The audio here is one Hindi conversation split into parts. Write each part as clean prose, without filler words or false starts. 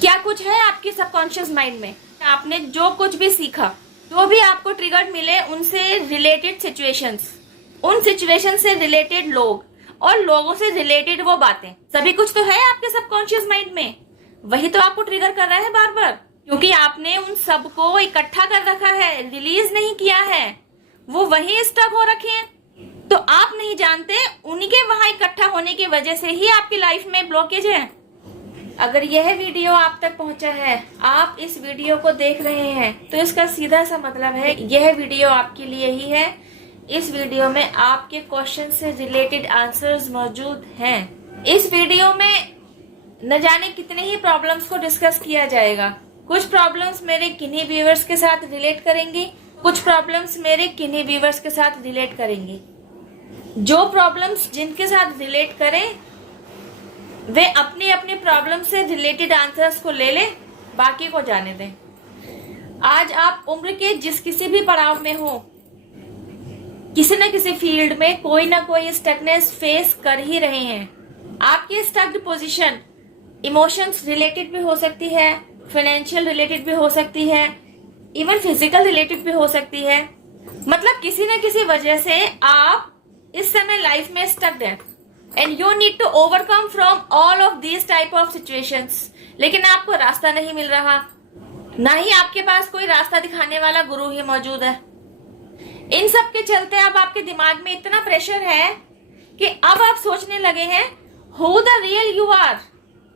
क्या कुछ है आपके सबकॉन्शियस माइंड में? आपने जो कुछ भी सीखा, जो भी आपको ट्रिगर्ड मिले, उनसे रिलेटेड सिचुएशंस, उन सिचुएशन से रिलेटेड लोग और लोगों से रिलेटेड वो बातें, सभी कुछ तो है आपके सबकॉन्शियस माइंड में। वही तो आपको ट्रिगर कर रहा है बार बार, क्योंकि आपने उन सबको इकट्ठा कर रखा है, रिलीज नहीं किया है, वो वही स्टक हो रखे हैं। तो आप नहीं जानते, उन्हीं के वहां इकट्ठा होने की वजह से ही आपकी लाइफ में ब्लॉकेज है। अगर यह वीडियो आप तक पहुंचा है, आप इस वीडियो को देख रहे हैं, तो इसका सीधा सा मतलब है यह वीडियो आपके लिए ही है। इस वीडियो में आपके क्वेश्चन से रिलेटेड आंसर्स मौजूद हैं। इस वीडियो में न जाने कितने ही प्रॉब्लम्स को डिस्कस किया जाएगा। कुछ प्रॉब्लम्स मेरे किन्हीं व्यूअर्स के साथ रिलेट करेंगी, कुछ प्रॉब्लम्स मेरे किन्हीं व्यूअर्स के साथ रिलेट करेंगी। जो प्रॉब्लम्स जिनके साथ रिलेट करें, वे अपनी अपनी प्रॉब्लम से रिलेटेड आंसर्स को ले लें, बाकी को जाने दें। आज आप उम्र के जिस किसी भी पड़ाव में हो, किसी न किसी फील्ड में कोई ना कोई स्टकनेस फेस कर ही रहे हैं। आपकी स्टक्ड पोजीशन इमोशंस रिलेटेड भी हो सकती है, फाइनेंशियल रिलेटेड भी हो सकती है, इवन फिजिकल रिलेटेड भी हो सकती है। मतलब किसी न किसी वजह से आप इस समय लाइफ में स्टक्ड हैं and you need to overcome from all of these type of situations. लेकिन आपको रास्ता नहीं मिल रहा, ना ही आपके पास कोई रास्ता दिखाने वाला गुरु ही मौजूद है। इन सब के चलते अब आपके दिमाग में इतना प्रेशर है कि अब आप सोचने लगे हैं who the real you are,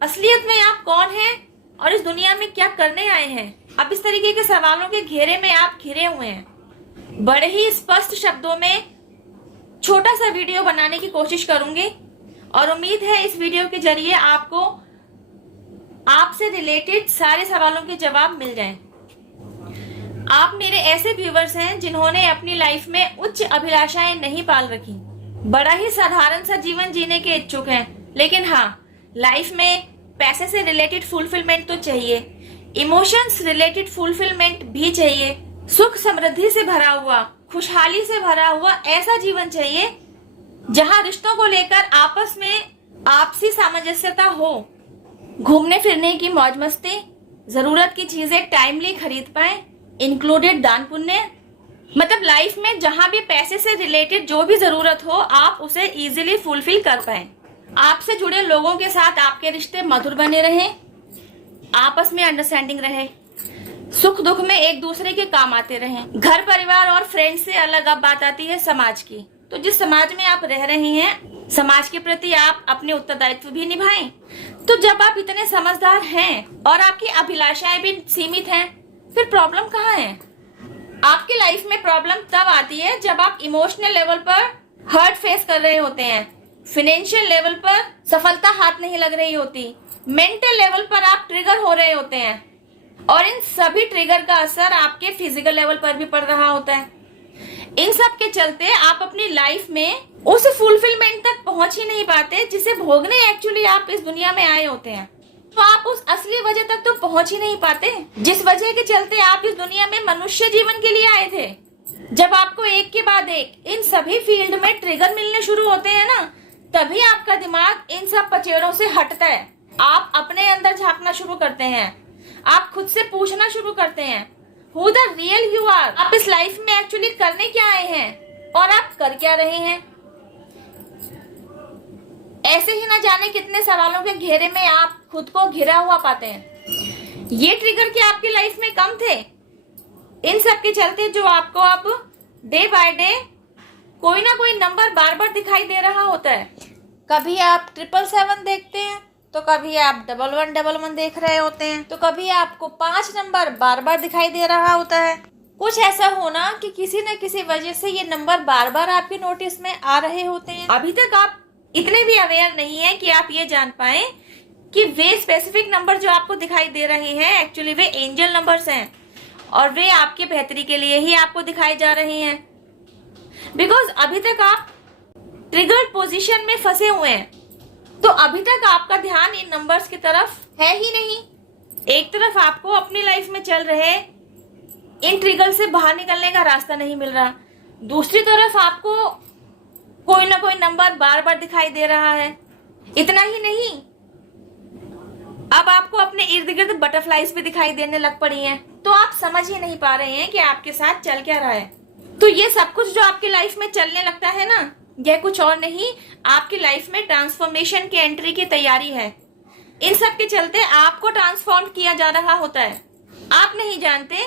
असलियत में आप कौन हैं और इस दुनिया में क्या करने आए हैं। अब इस तरीके के सवालों के घेरे में आप घिरे हुए हैं। बड़े ही स्पष्ट शब्दों में छोटा सा वीडियो बनाने की कोशिश करूंगी और उम्मीद है इस वीडियो के जरिए आपको आपसे रिलेटेड सारे सवालों के जवाब मिल जाएं। आप मेरे ऐसे व्यूवर्स हैं जिन्होंने अपनी लाइफ में उच्च अभिलाषाएं नहीं पाल रखी, बड़ा ही साधारण सा जीवन जीने के इच्छुक हैं, लेकिन हाँ, लाइफ में पैसे से रिलेटेड फुलफिलमेंट तो चाहिए, इमोशंस रिलेटेड फुलफिलमेंट भी चाहिए, सुख समृद्धि से भरा हुआ, खुशहाली से भरा हुआ ऐसा जीवन चाहिए जहां रिश्तों को लेकर आपस में आपसी सामंजस्यता हो, घूमने फिरने की मौज मस्ती, जरूरत की चीजें टाइमली खरीद पाए, इंक्लूडेड दान पुण्य। मतलब लाइफ में जहां भी पैसे से रिलेटेड जो भी जरूरत हो, आप उसे इजीली फुलफिल कर पाए। आपसे जुड़े लोगों के साथ आपके रिश्ते मधुर बने रहे, आपस में अंडरस्टैंडिंग रहे, सुख दुख में एक दूसरे के काम आते रहें। घर परिवार और फ्रेंड से अलग अब बात आती है समाज की। तो जिस समाज में आप रह रहे हैं, समाज के प्रति आप अपने उत्तरदायित्व भी निभाएं। तो जब आप इतने समझदार हैं और आपकी अभिलाषाएं भी सीमित हैं, फिर प्रॉब्लम कहाँ है? आपकी लाइफ में प्रॉब्लम तब आती है जब आप इमोशनल लेवल पर हर्ट फेस कर रहे होते हैं, फाइनेंशियल लेवल पर सफलता हाथ नहीं लग रही होती, मेंटल लेवल पर आप ट्रिगर हो रहे होते हैं, और इन सभी ट्रिगर का असर आपके फिजिकल लेवल पर भी पड़ रहा होता है। इन सब के चलते आप अपनी लाइफ में उस फुलफिलमेंट तक पहुंच ही नहीं पाते जिसे भोगने एक्चुअली आप इस दुनिया में आए होते हैं। तो आप उस असली वजह तक तो पहुंच ही नहीं पाते जिस वजह के चलते आप इस दुनिया में मनुष्य जीवन के लिए आए थे। जब आपको एक के बाद एक इन सभी फील्ड में ट्रिगर मिलने शुरू होते हैं ना, तभी आपका दिमाग इन सब पचेड़ों से हटता है। आप अपने अंदर झांकना शुरू करते हैं, आप खुद से पूछना शुरू करते हैं who the real you are. आप इस लाइफ में एक्चुअली करने क्या आए हैं और आप कर क्या रहे हैं। ऐसे ही ना जाने कितने सवालों के घेरे में आप खुद को घिरा हुआ पाते हैं। ये ट्रिगर क्या आपकी लाइफ में कम थे? इन सब के चलते जो आपको अब डे बाय डे कोई ना कोई नंबर बार बार दिखाई दे रहा होता है। कभी आप 777 देखते हैं, तो कभी आप 1111 देख रहे होते हैं, तो कभी आपको 5 नंबर बार बार दिखाई दे रहा होता है। कुछ ऐसा होना कि किसी न किसी वजह से ये नंबर बार बार आपके नोटिस में आ रहे होते हैं। अभी तक आप इतने भी अवेयर नहीं है कि आप ये जान पाए कि वे स्पेसिफिक नंबर जो आपको दिखाई दे रहे हैं एक्चुअली वे एंजल नंबर्स हैं और वे आपके बेहतरी के लिए ही आपको दिखाई जा रहे हैं। बिकॉज अभी तक आप ट्रिगर्ड पोजीशन में फंसे हुए हैं, तो अभी तक आपका ध्यान इन नंबर्स की तरफ है ही नहीं। एक तरफ आपको अपनी लाइफ में चल रहे इन ट्रिगर से बाहर निकलने का रास्ता नहीं मिल रहा, दूसरी तरफ आपको कोई ना कोई नंबर बार बार दिखाई दे रहा है। इतना ही नहीं, अब आपको अपने इर्द गिर्द बटरफ्लाईज भी दिखाई देने लग पड़ी हैं, तो आप समझ ही नहीं पा रहे हैं कि आपके साथ चल क्या रहा है। तो ये सब कुछ जो आपकी लाइफ में चलने लगता है ना, यह कुछ और नहीं, आपकी लाइफ में ट्रांसफॉर्मेशन की एंट्री की तैयारी है। इन सब के चलते आपको ट्रांसफॉर्म किया जा रहा होता है। आप नहीं जानते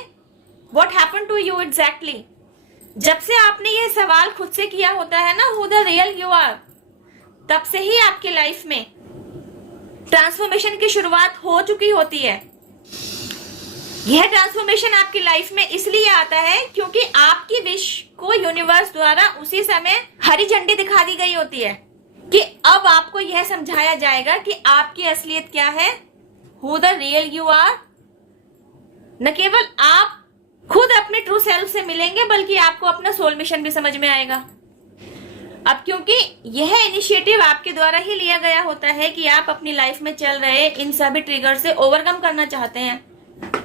what happen to you exactly. जब से आपने ये सवाल खुद से किया होता है ना, who the real you are, तब से ही आपकी लाइफ में ट्रांसफॉर्मेशन की शुरुआत हो चुकी होती है। यह ट्रांसफॉर्मेशन आपकी लाइफ में इसलिए आता है क्योंकि आपकी विश को यूनिवर्स द्वारा उसी समय हरी झंडी दिखा दी गई होती है कि अब आपको यह समझाया जाएगा कि आपकी असलियत क्या है, who the real you are. न केवल आप खुद अपने ट्रू सेल्फ से मिलेंगे, बल्कि आपको अपना सोल मिशन भी समझ में आएगा। अब क्योंकि यह इनिशिएटिव आपके द्वारा ही लिया गया होता है कि आप अपनी लाइफ में चल रहे इन सभी ट्रिगर से ओवरकम करना चाहते हैं,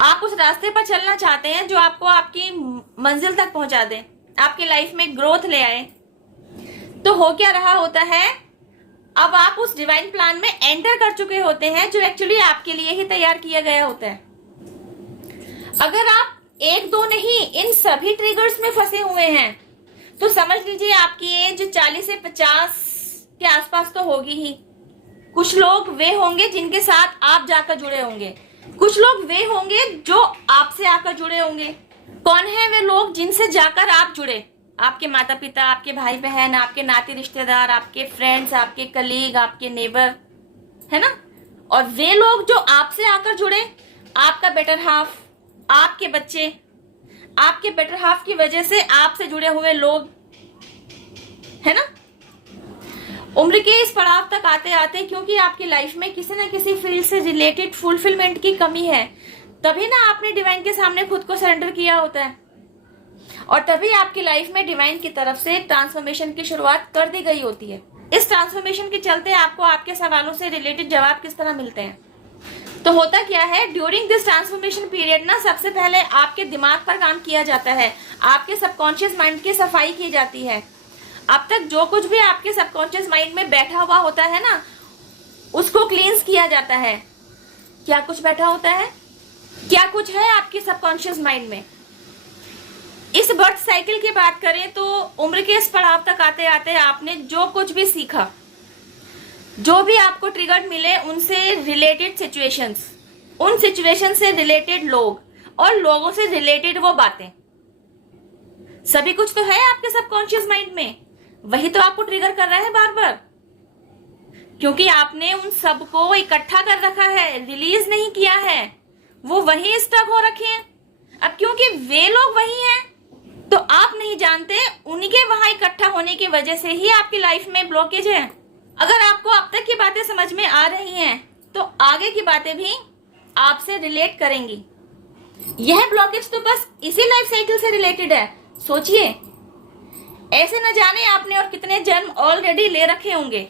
आप उस रास्ते पर चलना चाहते हैं जो आपको आपकी मंजिल तक पहुंचा दे, आपकी लाइफ में ग्रोथ ले आए। तो हो क्या रहा होता है, अब आप उस डिवाइन प्लान में एंटर कर चुके होते हैं जो एक्चुअली आपके लिए ही तैयार किया गया होता है। अगर आप एक दो नहीं, इन सभी ट्रिगर्स में फंसे हुए हैं, तो समझ लीजिए आपकी एज 40 से 50 के आसपास तो होगी ही। कुछ लोग वे होंगे जिनके साथ आप जाकर जुड़े होंगे, कुछ लोग वे होंगे जो आपसे आकर जुड़े होंगे। कौन है वे लोग जिनसे जाकर आप जुड़े? आपके माता पिता, आपके भाई बहन, आपके नाते रिश्तेदार, आपके फ्रेंड्स, आपके कलीग, आपके नेबर, है ना। और वे लोग जो आपसे आकर जुड़े, आपका बेटर हाफ, आपके बच्चे, आपके बेटर हाफ की वजह से आपसे जुड़े हुए लोग, है ना। उम्र के इस पड़ाव तक आते आते क्योंकि आपकी लाइफ में किसी न किसी फील्ड से रिलेटेड फुलफिलमेंट की कमी है, तभी ना आपने डिवाइन के सामने खुद को सरेंडर किया होता है, और तभी आपकी लाइफ में डिवाइन की तरफ से ट्रांसफॉर्मेशन की शुरुआत कर दी गई होती है। इस ट्रांसफॉर्मेशन के चलते आपको आपके सवालों से रिलेटेड जवाब किस तरह मिलते हैं। तो होता क्या है, ड्यूरिंग दिस ट्रांसफॉर्मेशन पीरियड ना, सबसे पहले आपके दिमाग पर काम किया जाता है, आपके सबकॉन्शियस माइंड की सफाई की जाती है। अब तक जो कुछ भी आपके सबकॉन्शियस माइंड में बैठा हुआ होता है ना, उसको क्लींस किया जाता है। क्या कुछ बैठा होता है, क्या कुछ है आपके सबकॉन्शियस माइंड में। इस बर्थ साइकिल की बात करें तो उम्र के इस पड़ाव तक आते आते आपने जो कुछ भी सीखा, जो भी आपको ट्रिगर मिले, उनसे रिलेटेड सिचुएशंस, उन सिचुएशन से रिलेटेड लोग और लोगों से रिलेटेड वो बातें, सभी कुछ तो है आपके सबकॉन्शियस माइंड में। वही तो आपको ट्रिगर कर रहा है बार बार, क्योंकि आपने उन सबको इकट्ठा कर रखा है, रिलीज नहीं किया है, वो वही स्टक हो रखे हैं। अब क्योंकि वे लोग वही हैं, तो आप नहीं जानते उनके वहां इकट्ठा होने की वजह से ही आपकी लाइफ में ब्लॉकेज है। अगर आपको अब तक की बातें समझ में आ रही हैं, तो आगे की बातें भी आपसे रिलेट करेंगी। यह ब्लॉकेज तो बस इसी लाइफ साइकिल से रिलेटेड है। सोचिए, ऐसे न जाने आपने और कितने जन्म ऑलरेडी ले रखे होंगे,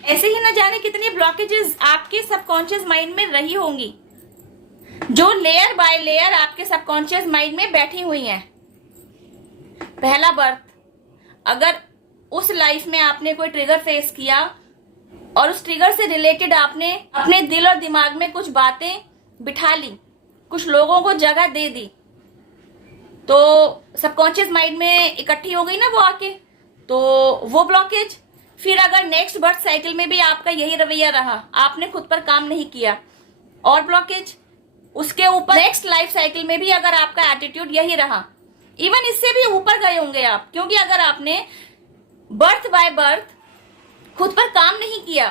ऐसे ही न जाने कितनी ब्लॉकेजेस आपके सबकॉन्शियस माइंड में रही होंगी, जो लेयर बाय लेयर आपके सबकॉन्शियस माइंड में बैठी हुई हैं। पहला बर्थ, अगर उस लाइफ में आपने कोई ट्रिगर फेस किया और उस ट्रिगर से रिलेटेड आपने अपने दिल और दिमाग में कुछ बातें बिठा ली, कुछ लोगों को जगह दे दी, तो सबकॉन्शियस माइंड में इकट्ठी हो गई ना वो आके, तो वो ब्लॉकेज। फिर अगर नेक्स्ट बर्थ साइकिल में भी आपका यही रवैया रहा, आपने खुद पर काम नहीं किया, और ब्लॉकेज। उसके ऊपर नेक्स्ट लाइफ साइकिल में भी अगर आपका एटीट्यूड यही रहा, इवन इससे भी ऊपर गए होंगे आप, क्योंकि अगर आपने बर्थ बाय बर्थ खुद पर काम नहीं किया,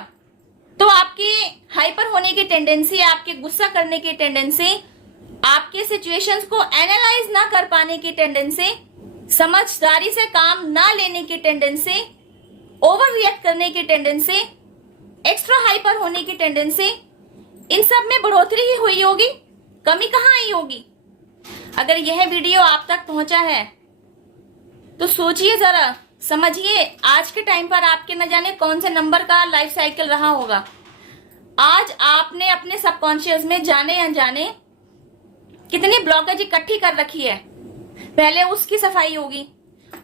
तो आपके हाइपर होने की टेंडेंसी, आपके गुस्सा करने की टेंडेंसी, आपके सिचुएशंस को एनालाइज ना कर पाने की टेंडेंसी, समझदारी से काम ना लेने की टेंडेंसी, ओवर रिएक्ट करने की टेंडेंसी, एक्स्ट्रा हाइपर होने की टेंडेंसी, इन सब में बढ़ोतरी ही हुई होगी, कमी कहाँ आई होगी। अगर यह वीडियो आप तक पहुंचा है तो सोचिए जरा, समझिए, आज के टाइम पर आपके न जाने कौन से नंबर का लाइफ साइकिल रहा होगा। आज आपने अपने सबकॉन्शियस में जाने अनजाने कितनी ब्लॉकेज इकट्ठी कर रखी है। पहले उसकी सफाई होगी,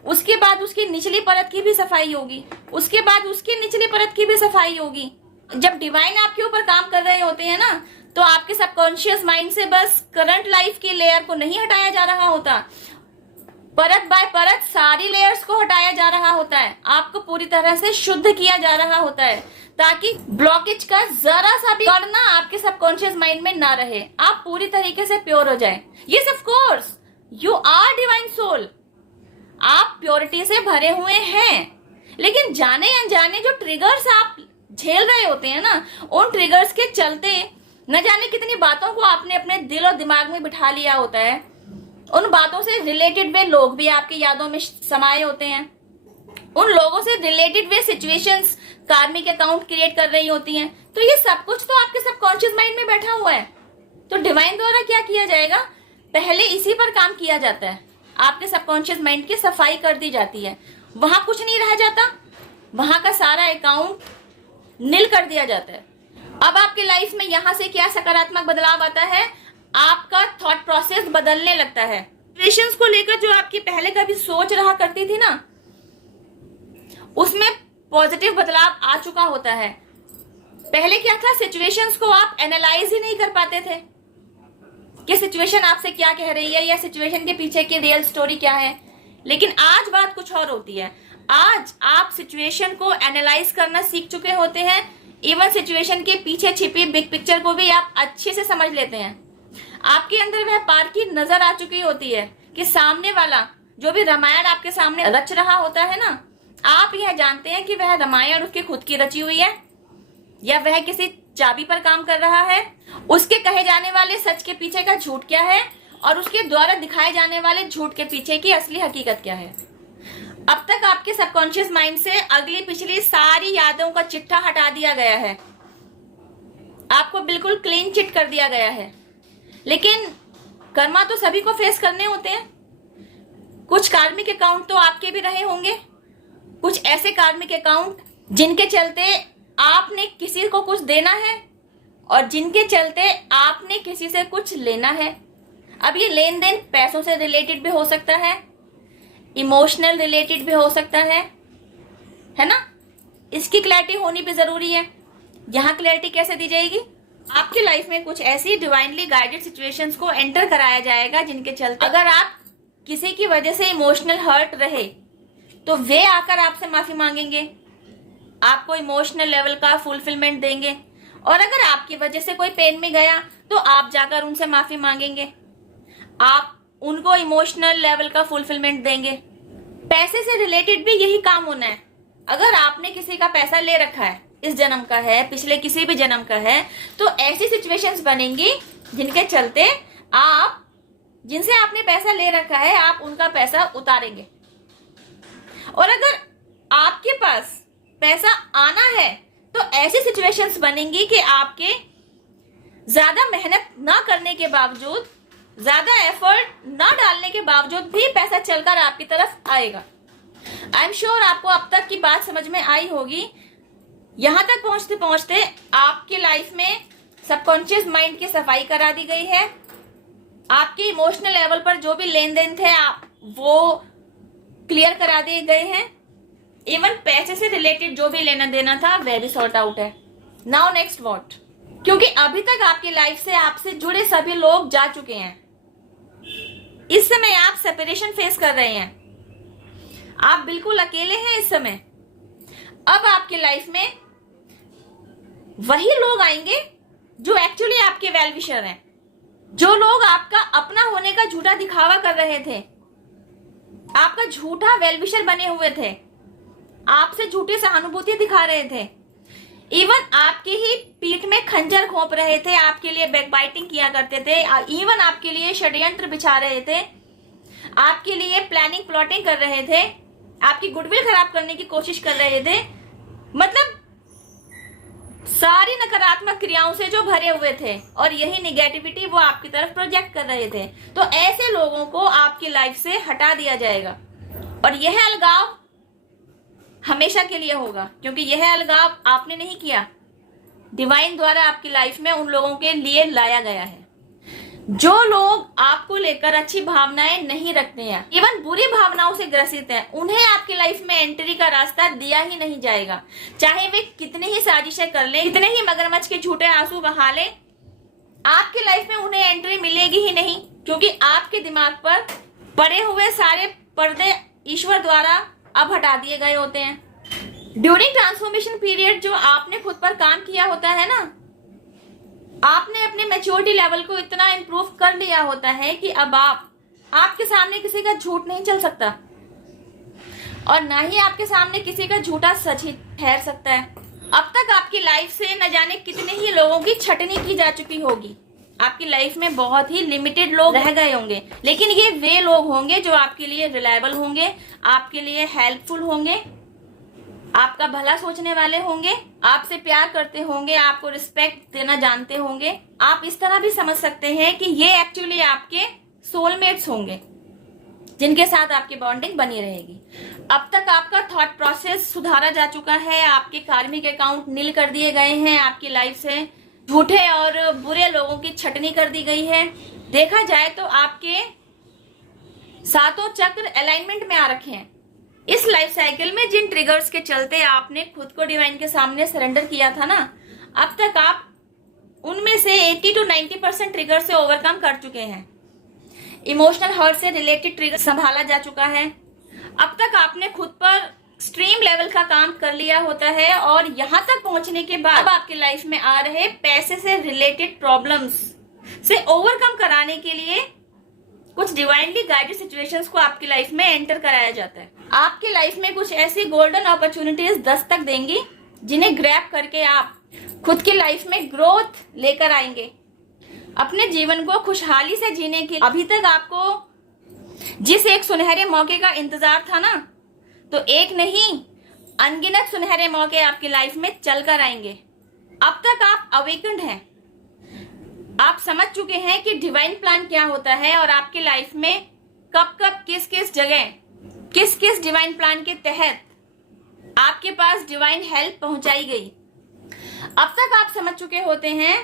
उसके बाद उसकी निचली परत की भी सफाई होगी, उसके बाद उसकी निचली परत की भी सफाई होगी। जब डिवाइन आपके ऊपर काम कर रहे होते हैं ना, तो आपके सबकॉन्शियस माइंड से बस करंट लाइफ की लेयर को नहीं हटाया जा रहा होता, परत बाय परत सारी लेयर्स को हटाया जा रहा होता है, आपको पूरी तरह से शुद्ध किया जा रहा होता है, ताकि ब्लॉकेज का जरा सा भी करना आपके सबकॉन्शियस माइंड में ना रहे, आप पूरी तरीके से प्योर हो जाए। Yes of course you are divine soul, आप प्योरिटी से भरे हुए हैं, लेकिन जाने अनजाने जो ट्रिगर्स आप झेल रहे होते हैं ना, उन ट्रिगर्स के चलते न जाने कितनी बातों को आपने अपने दिल और दिमाग में बिठा लिया होता है। उन बातों से रिलेटेड वे लोग भी आपकी यादों में समाये होते हैं, उन लोगों से रिलेटेड वे सिचुएशंस कार्मिक अकाउंट क्रिएट कर रही होती हैं। तो ये सब कुछ तो आपके सबकॉन्शियस माइंड में बैठा हुआ है। तो डिवाइन द्वारा क्या किया जाएगा, पहले इसी पर काम किया जाता है, आपके सबकॉन्शियस माइंड की सफाई कर दी जाती है, वहां कुछ नहीं रह जाता, वहां का सारा अकाउंट नील कर दिया जाता है। अब आपके लाइफ में यहां से क्या सकारात्मक बदलाव आता है, आपका थॉट प्रोसेस बदलने लगता है। सिचुएशंस को लेकर जो आपकी पहले कभी सोच रहा करती थी ना, उसमें पॉजिटिव बदलाव आ चुका होता है। पहले क्या था, सिचुएशंस को आप एनालाइज ही नहीं कर पाते थे कि सिचुएशन आपसे क्या कह रही है या सिचुएशन के पीछे की रियल स्टोरी क्या है। लेकिन आज बात कुछ और होती है, आज आप सिचुएशन को एनालाइज करना सीख चुके होते हैं, इवन सिचुएशन के पीछे छिपी बिग पिक्चर को भी आप अच्छे से समझ लेते हैं। आपके अंदर वह पार की नजर आ चुकी होती है कि सामने वाला जो भी रामायण आपके सामने रच रहा होता है ना, आप यह जानते हैं कि वह रामायण उसकी खुद की रची हुई है या वह किसी चाबी पर काम कर रहा है, उसके कहे जाने वाले सच के पीछे का झूठ क्या है और उसके द्वारा दिखाए जाने वाले झूठ के पीछे की असली हकीकत क्या है। अब तक आपके सबकॉन्शियस माइंड से अगली पिछली सारी यादों का चिट्ठा हटा दिया गया है, आपको बिल्कुल क्लीन चिट कर दिया गया है। लेकिन कर्मा तो सभी को फेस करने होते हैं। कुछ कार्मिक अकाउंट तो आपके भी रहे होंगे, कुछ ऐसे कार्मिक अकाउंट जिनके चलते आपने किसी को कुछ देना है और जिनके चलते आपने किसी से कुछ लेना है। अब ये लेन देन पैसों से रिलेटेड भी हो सकता है, इमोशनल रिलेटेड भी हो सकता है ना। इसकी क्लैरिटी होनी भी जरूरी है। यहाँ क्लैरिटी कैसे दी जाएगी, आपकी लाइफ में कुछ ऐसी डिवाइनली गाइडेड सिचुएशंस को एंटर कराया जाएगा जिनके चलते अगर आप किसी की वजह से इमोशनल हर्ट रहे तो वे आकर आपसे माफी मांगेंगे, आपको इमोशनल लेवल का फुलफिलमेंट देंगे, और अगर आपकी वजह से कोई पेन में गया तो आप जाकर उनसे माफी मांगेंगे, आप उनको इमोशनल लेवल का फुलफिलमेंट देंगे। पैसे से रिलेटेड भी यही काम होना है। अगर आपने किसी का पैसा ले रखा है, इस जन्म का है, पिछले किसी भी जन्म का है, तो ऐसी सिचुएशंस बनेंगी जिनके चलते आप जिनसे आपने पैसा ले रखा है आप उनका पैसा उतारेंगे। और अगर आपके पास पैसा आना है तो ऐसी सिचुएशंस बनेंगी कि आपके ज्यादा मेहनत ना करने के बावजूद, ज्यादा एफर्ट ना डालने के बावजूद भी पैसा चलकर आपकी तरफ आएगा। आई एम श्योर आपको अब तक की बात समझ में आई होगी। यहां तक पहुंचते पहुंचते आपकी लाइफ में सबकॉन्शियस माइंड की सफाई करा दी गई है। आपके इमोशनल लेवल पर जो भी लेन देन थे वो क्लियर करा दिए गए हैं। इवन पैसे से रिलेटेड जो भी लेना देना था वेरी सॉर्ट आउट है। नाउ नेक्स्ट व्हाट, क्योंकि अभी तक आपकी लाइफ से आपसे जुड़े सभी लोग जा चुके हैं। इस समय आप सेपरेशन फेस कर रहे हैं, आप बिल्कुल अकेले हैं इस समय। अब आपकी लाइफ में वही लोग आएंगे जो एक्चुअली आपके वेल विशर हैं, जो लोग आपका अपना होने का झूठा दिखावा कर रहे थे, आपका झूठा वेल विशर बने हुए थे, आपसे झूठी सहानुभूति दिखा रहे थे, इवन आपकी ही पीठ में खंजर घोंप रहे थे, आपके लिए बैकबाइटिंग किया करते थे, इवन आपके लिए षड्यंत्र बिछा रहे थे, आपके लिए प्लानिंग प्लॉटिंग कर रहे थे, आपकी गुडविल खराब करने की कोशिश कर रहे थे, मतलब सारी नकारात्मक क्रियाओं से जो भरे हुए थे और यही निगेटिविटी वो आपकी तरफ प्रोजेक्ट कर रहे थे। तो ऐसे लोगों को आपकी लाइफ से हटा दिया जाएगा और यह अलगाव हमेशा के लिए होगा, क्योंकि यह अलगाव आपने नहीं किया, डिवाइन द्वारा आपकी लाइफ में उन लोगों के लिए लाया गया है। जो लोग आपको लेकर अच्छी भावनाएं नहीं रखते हैं, इवन बुरी भावनाओं से ग्रसित हैं, उन्हें आपकी लाइफ में एंट्री का रास्ता दिया ही नहीं जाएगा। चाहे वे कितनी ही साजिशें कर लें, कितने ही मगरमच्छ के झूठे आंसू बहा लें, आपकी लाइफ में उन्हें एंट्री मिलेगी ही नहीं, क्योंकि आपके दिमाग पर पड़े हुए सारे पर्दे ईश्वर द्वारा अब हटा दिए गए होते हैं। ड्यूरिंग ट्रांसफॉर्मेशन पीरियड जो आपने खुद पर काम किया होता है ना, आपने अपने मैच्योरिटी लेवल को इतना इंप्रूव कर लिया होता है कि अब आपके सामने किसी का झूठ नहीं चल सकता, और ना ही आपके सामने किसी का झूठा सच ही ठहर सकता है। अब तक आपकी लाइफ से न जाने कितने ही लोगों की छटनी की जा चुकी होगी। आपकी लाइफ में बहुत ही लिमिटेड लोग रह गए होंगे, लेकिन ये वे लोग होंगे जो आपके लिए रिलायबल होंगे, आपके लिए हेल्पफुल होंगे, आपका भला सोचने वाले होंगे, आपसे प्यार करते होंगे, आपको रिस्पेक्ट देना जानते होंगे। आप इस तरह भी समझ सकते हैं कि ये एक्चुअली आपके सोलमेट्स होंगे, जिनके साथ आपकी बॉन्डिंग बनी रहेगी। अब तक आपका थॉट प्रोसेस सुधारा जा चुका है, आपके कार्मिक अकाउंट नील कर दिए गए हैं, आपकी लाइफ से झूठे और बुरे लोगों की छटनी कर दी गई है। देखा जाए तो आपके सातों चक्र अलाइनमेंट में आ रखे हैं। इस लाइफ साइकिल में जिन ट्रिगर्स के चलते आपने खुद को डिवाइन के सामने सरेंडर किया था ना, अब तक आप उनमें से 80 to 90% ट्रिगर से ओवरकम कर चुके हैं। इमोशनल हर्ट से रिलेटेड ट्रिगर संभाला जा चुका है। अब तक आपने खुद पर एक्सट्रीम लेवल का काम कर लिया होता है, और यहां तक पहुंचने के बाद अब आपकी लाइफ में आ रहे पैसे से रिलेटेड प्रॉब्लम्स से ओवरकम कराने के लिए कुछ डिवाइनली गाइडेड सिचुएशंस को आपकी लाइफ में एंटर कराया जाता है। आपकी लाइफ में कुछ ऐसी गोल्डन अपॉर्चुनिटीज दस्तक देंगी जिन्हें ग्रैब करके आप खुद की लाइफ में ग्रोथ लेकर आएंगे। अपने जीवन को खुशहाली से जीने के अभी तक आपको जिस एक सुनहरे मौके का इंतजार था ना, तो एक नहीं अनगिनत सुनहरे मौके आपकी लाइफ में चलकर आएंगे। अब तक आप अवेकन्ड हैं, आप समझ चुके हैं कि डिवाइन प्लान क्या होता है, और आपकी लाइफ में कब कब किस किस जगह किस किस डिवाइन प्लान के तहत आपके पास डिवाइन हेल्प पहुंचाई गई। अब तक आप समझ चुके होते हैं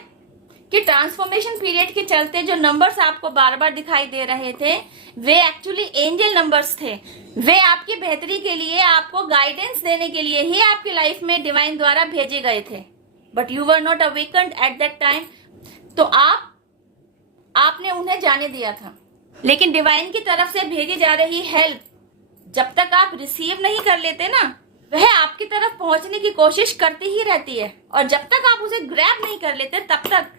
कि ट्रांसफॉर्मेशन पीरियड के चलते जो नंबर्स आपको बार बार दिखाई दे रहे थे, वे एक्चुअली एंजल नंबर्स थे। वे आपकी बेहतरी के लिए, आपको गाइडेंस देने के लिए ही आपकी लाइफ में डिवाइन द्वारा भेजे गए थे। But you were not awakened at that time. तो आपने उन्हें जाने दिया था, लेकिन डिवाइन की तरफ से भेजी जा रही हेल्प जब तक आप रिसीव नहीं कर लेते ना, वह आपकी तरफ पहुंचने की कोशिश करती ही रहती है, और जब तक आप उसे ग्रैब नहीं कर लेते तब तक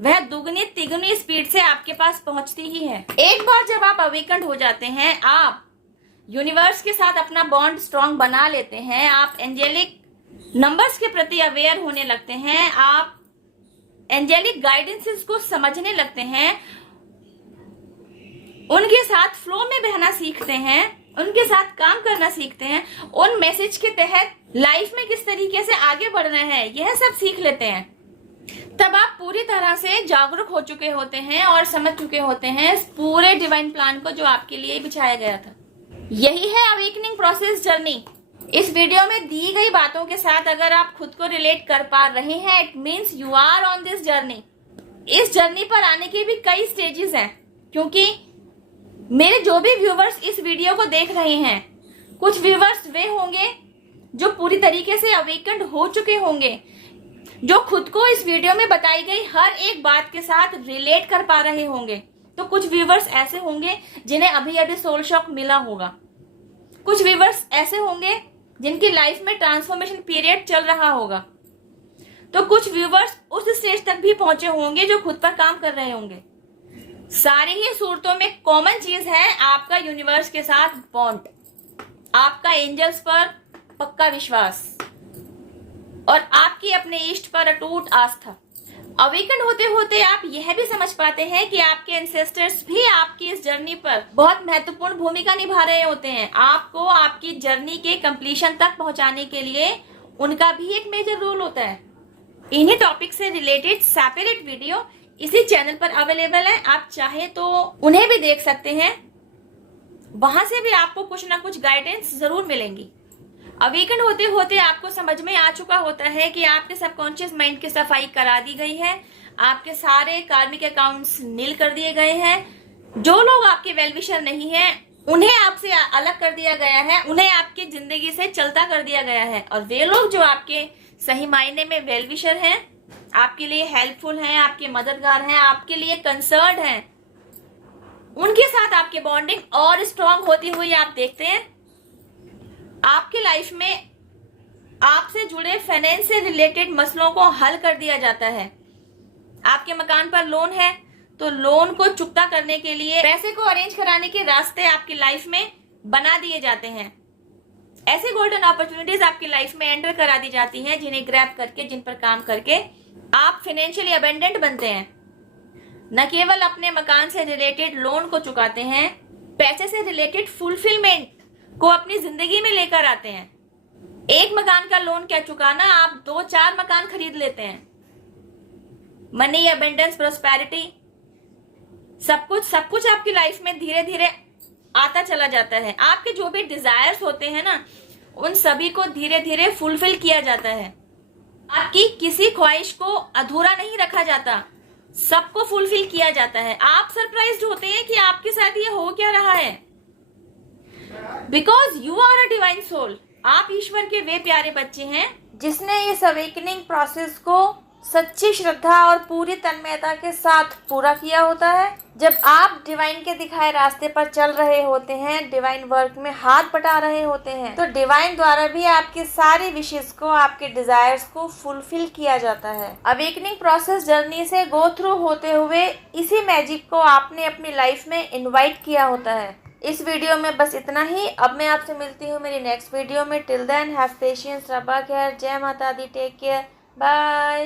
वह दुगनी तिगुनी स्पीड से आपके पास पहुंचती ही है। एक बार जब आप अवेकन्ड हो जाते हैं, आप यूनिवर्स के साथ अपना बॉन्ड स्ट्रांग बना लेते हैं, आप एंजेलिक नंबर्स के प्रति अवेयर होने लगते हैं, आप एंजेलिक गाइडेंसेस को समझने लगते हैं, उनके साथ फ्लो में बहना सीखते हैं, उनके साथ काम करना सीखते हैं, उन मैसेज के तहत लाइफ में किस तरीके से आगे बढ़ना है, यह सब सीख लेते हैं। तब आप पूरी तरह से जागरूक हो चुके होते हैं और समझ चुके होते हैं इस पूरे डिवाइन प्लान को जो आपके लिए बिछाया गया था। यही है अवेकनिंग प्रोसेस जर्नी। इस वीडियो में दी गई बातों के साथ अगर आप खुद को रिलेट कर पा रहे हैं, it means you are on this journey. इस जर्नी पर आने के भी कई स्टेजेस हैं, क्योंकि मेरे जो भी व्यूवर्स इस वीडियो को देख रहे हैं, कुछ व्यूवर्स वे होंगे जो पूरी तरीके से अवेकन्ड हो चुके होंगे, जो खुद को इस वीडियो में बताई गई हर एक बात के साथ रिलेट कर पा रहे होंगे। तो कुछ व्यूवर्स ऐसे होंगे जिन्हें अभी अभी सोल शॉक मिला होगा, कुछ व्यूवर्स ऐसे होंगे जिनकी लाइफ में ट्रांसफॉर्मेशन पीरियड चल रहा होगा, तो कुछ व्यूवर्स उस स्टेज तक भी पहुंचे होंगे जो खुद पर काम कर रहे होंगे। सारी ही सूरतों में कॉमन चीज है आपका यूनिवर्स के साथ बॉन्ड, आपका एंजल्स पर पक्का विश्वास और आपकी अपने इष्ट पर अटूट आस्था। अवेकन होते होते आप यह भी समझ पाते हैं कि आपके एंसेस्टर्स भी आपकी इस जर्नी पर बहुत महत्वपूर्ण भूमिका निभा रहे होते हैं। आपको आपकी जर्नी के कंप्लीशन तक पहुंचाने के लिए उनका भी एक मेजर रोल होता है। इन्हीं टॉपिक से रिलेटेड सेपरेट वीडियो इसी चैनल पर अवेलेबल है, आप चाहे तो उन्हें भी देख सकते हैं, वहां से भी आपको कुछ ना कुछ गाइडेंस जरूर मिलेंगी। अवेकन होते होते आपको समझ में आ चुका होता है कि आपके सबकॉन्शियस माइंड की सफाई करा दी गई है, आपके सारे कार्मिक अकाउंट्स नील कर दिए गए हैं। जो लोग आपके वेलविशर नहीं हैं उन्हें आपसे अलग कर दिया गया है, उन्हें आपकी जिंदगी से चलता कर दिया गया है, और वे लोग जो आपके सही मायने में वेलविशर हैं आपके लिए हेल्पफुल हैं, आपके मददगार हैं, आपके लिए कंसर्न हैं, उनके साथ आपकी बॉन्डिंग और स्ट्रांग होती हुई आप देखते हैं। आपके लाइफ में आपसे जुड़े फाइनेंस से रिलेटेड मसलों को हल कर दिया जाता है। आपके मकान पर लोन है तो लोन को चुकता करने के लिए पैसे को अरेंज कराने के रास्ते आपकी लाइफ में बना दिए जाते हैं। ऐसे गोल्डन अपॉर्चुनिटीज आपकी लाइफ में एंटर करा दी जाती हैं जिन्हें ग्रैब करके, जिन पर काम करके आप फाइनेंशियली अबेंडेंट बनते हैं। न केवल अपने मकान से रिलेटेड लोन को चुकाते हैं, पैसे से रिलेटेड फुलफिलमेंट को अपनी जिंदगी में लेकर आते हैं। एक मकान का लोन क्या चुकाना, आप 2-4 मकान खरीद लेते हैं। मनी, अबेंडेंस, प्रोस्पेरिटी, सब कुछ आपकी लाइफ में धीरे धीरे आता चला जाता है। आपके जो भी डिजायर्स होते हैं ना, उन सभी को धीरे धीरे फुलफिल किया जाता है। आपकी किसी ख्वाहिश को अधूरा नहीं रखा जाता, सबको फुलफिल किया जाता है। आप सरप्राइज्ड होते हैं कि आपके साथ ये हो क्या रहा है, because you are a divine soul. आप ईश्वर के वे प्यारे बच्चे हैं जिसने इस अवेकनिंग प्रोसेस को सच्ची श्रद्धा और पूरी तन्मयता के साथ पूरा किया होता है। जब आप डिवाइन के दिखाए रास्ते पर चल रहे होते हैं, डिवाइन वर्क में हाथ बटा रहे होते हैं, तो डिवाइन द्वारा भी आपकी सारी विशेष को, आपके डिजायर्स को फुलफिल किया जाता है। अवेकनिंग प्रोसेस जर्नी से गो थ्रू होते हुए इसी मैजिक को आपने अपनी लाइफ में इन्वाइट किया होता है। इस वीडियो में बस इतना ही। अब मैं आपसे मिलती हूँ मेरी नेक्स्ट वीडियो में। टिल देन हैव पेशेंस, रब्बा खैर, जय माता दी, टेक केयर, बाय।